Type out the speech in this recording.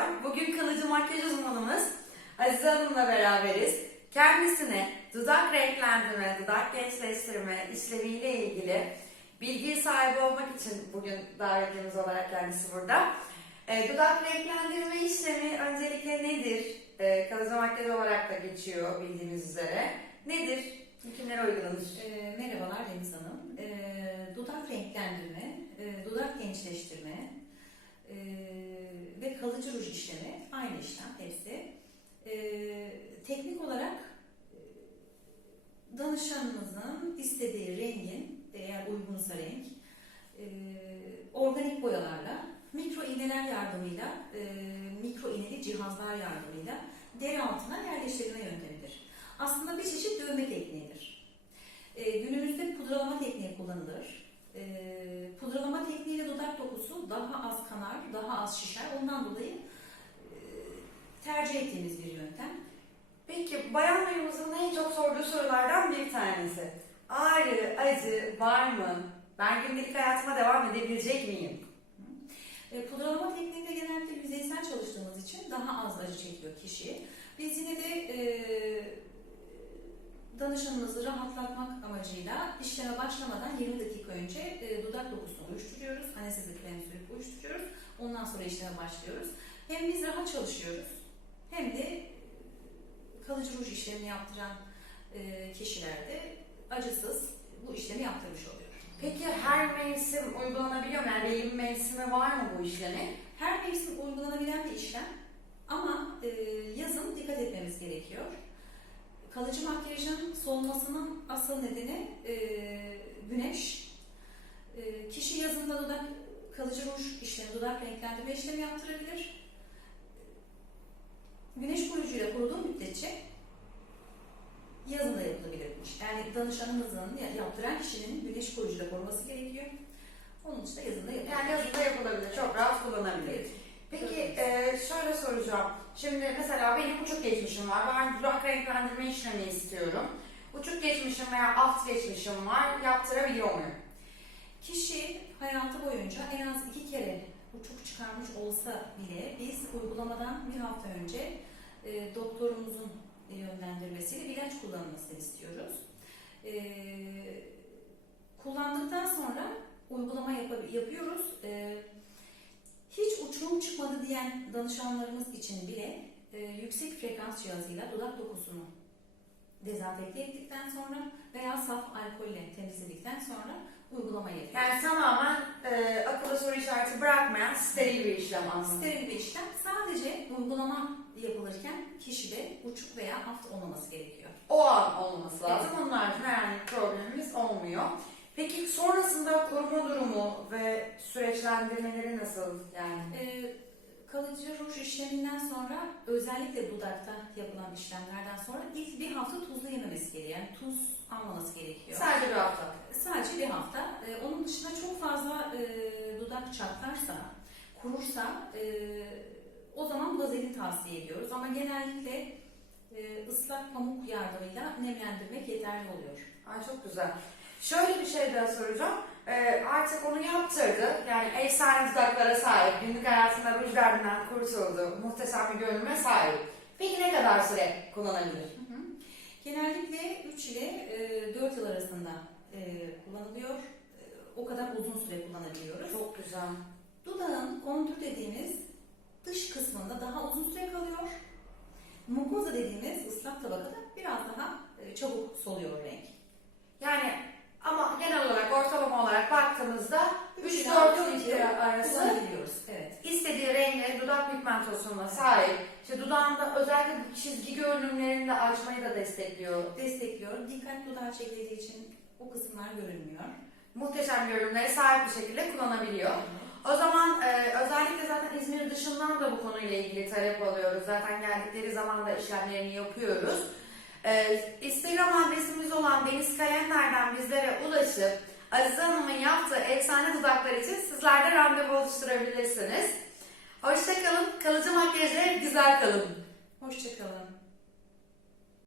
Merhabalar. Bugün kalıcı makyaj uzmanımız Azize Hanım'la beraberiz. Kendisine dudak renklendirme, dudak gençleştirme işlemiyle ilgili bilgi sahibi olmak için bugün davetlimiz olarak kendisi burada. E, dudak renklendirme işlemi öncelikle nedir? E, kalıcı makyaj olarak da geçiyor bildiğiniz üzere. Nedir? Kimlere uygulanır? E, merhabalar Deniz Hanım. E, dudak renklendirme, e, dudak gençleştirme kalıcı ruj işlemi aynı işlem hepsi. E, teknik olarak e, danışanınızın istediği rengin, eğer uygunsa renk, e, organik boyalarla, mikro iğneler yardımıyla, e, mikro iğneli cihazlar yardımıyla deri altına yerleştirme yöntemidir. Aslında bir çeşit dövme tekniğidir. E, günümüzde pudralama tekniği kullanılır. Daha az kanar, daha az şişer. Ondan dolayı e, tercih ettiğimiz bir yöntem. Peki bayanlarımızın en çok sorduğu sorulardan bir tanesi. Ağrı, acı var mı? Ben gündelik hayatıma devam edebilecek miyim? E, pudralama tekniğinde genellikle yüzeysel çalıştığımız için daha az acı çekiyor kişi. Biz yine de e, danışanımızı rahatlatmak amacıyla işleme başlamadan 20 dakika önce e, dudak dokusunu uyuşturuyoruz. Anestezi kremi sürüp uyuşturuyoruz. Ondan sonra işleme başlıyoruz. Hem biz rahat çalışıyoruz hem de kalıcı ruj işlemini yaptıran e, kişilerde acısız bu işlemi yaptırmış oluyor. Peki her mevsim uygulanabiliyor mu? Yani belli bir mevsimi var mı bu işlemin? Her mevsim uygulanabilen bir işlem ama e, yazın dikkat etmemiz. Kalıcı makyajın solmasının asıl nedeni e, güneş. E, kişi yazında dudak kalıcı ruj işlemi, dudak renklendirme işlemi yaptırabilir. Güneş koruyucuyla koruduğu müddetçe yazın da yapılabilir bu iş. Yani danışanımızın, yani yaptıran kişinin güneş koruyucuyla koruması gerekiyor. Onun için de yazında yapılabilir. Yani yazında yapılabilir, çok rahat kullanabilir. Peki e, şöyle soracağım. Şimdi mesela benim uçuk geçmişim var. Ben dudak renklendirme işlemi istiyorum. Uçuk geçmişim veya alt geçmişim var. Yaptırabiliyor muyum? Kişi hayatı boyunca en az iki kere uçuk çıkarmış olsa bile biz uygulamadan bir hafta önce e, doktorumuzun yönlendirmesiyle ilaç kullanılmasını istiyoruz. E, kullandıktan sonra uygulama yap- yapıyoruz. E, uçurum çıkmadı diyen danışanlarımız için bile e, yüksek frekans cihazıyla dudak dokusunu dezenfekte ettikten sonra veya saf alkolle temizledikten sonra uygulama yapıyoruz. Yani tamamen e, akılda soru işareti bırakmayan steril bir işlem aslında. Steril bir işlem sadece uygulama yapılırken kişide uçuk veya aft olmaması gerekiyor. O an olması lazım. Onun haricinde herhangi bir problemimiz olmuyor. Peki sonrasında koruma durumu ve süreçlendirmeleri nasıl yani? Ee, kalıcı ruj işleminden sonra özellikle dudakta yapılan işlemlerden sonra ilk bir hafta tuzlu yememesi gerekiyor. Yani tuz almaması gerekiyor. Sadece bir hafta. Sadece bir hafta. Ee, onun dışında çok fazla e, dudak çatlarsa, kurursa e, o zaman vazelin tavsiye ediyoruz. Ama genellikle e, ıslak pamuk yardımıyla nemlendirmek yeterli oluyor. Ay çok güzel. Şöyle bir şey daha soracağım. Ee, artık onu yaptırdı. Yani efsane dudaklara sahip. Günlük hayatında ruj derdinden kurtuldu. Muhteşem bir görünüme sahip. Peki ne kadar süre kullanabilir? Hı hı. Genellikle 3 ile e, 4 yıl arasında e, kullanılıyor. E, o kadar uzun süre kullanabiliyoruz. Çok güzel. Dudağın kontur dediğimiz dış kısmında daha uzun süre kalıyor. Mukoza dediğimiz ıslak biraz daha e, çabuk soluyor renk. Yani ama genel olarak ortalama olarak baktığımızda Üç 3-4 ila yıl dört yıl arası kullanabiliyoruz. Evet. istediği pigmentosuna sahip. İşte dudağında özellikle bu çizgi görünümlerini de açmayı da destekliyor. Destekliyor. Dikkat dudağı çekildiği için o kısımlar görünmüyor. Muhteşem görünümlere sahip bir şekilde kullanabiliyor. O zaman e, özellikle zaten İzmir dışından da bu konuyla ilgili talep alıyoruz. Zaten geldikleri zaman da işlemlerini yapıyoruz. E, Instagram adresimiz olan Deniz Kalender'den bizlere ulaşıp Azize Hanım'ın yaptığı efsane dudaklar için sizler de randevu oluşturabilirsiniz. Hoşçakalın, kalıcı makyajla güzel kalın. Hoşçakalın.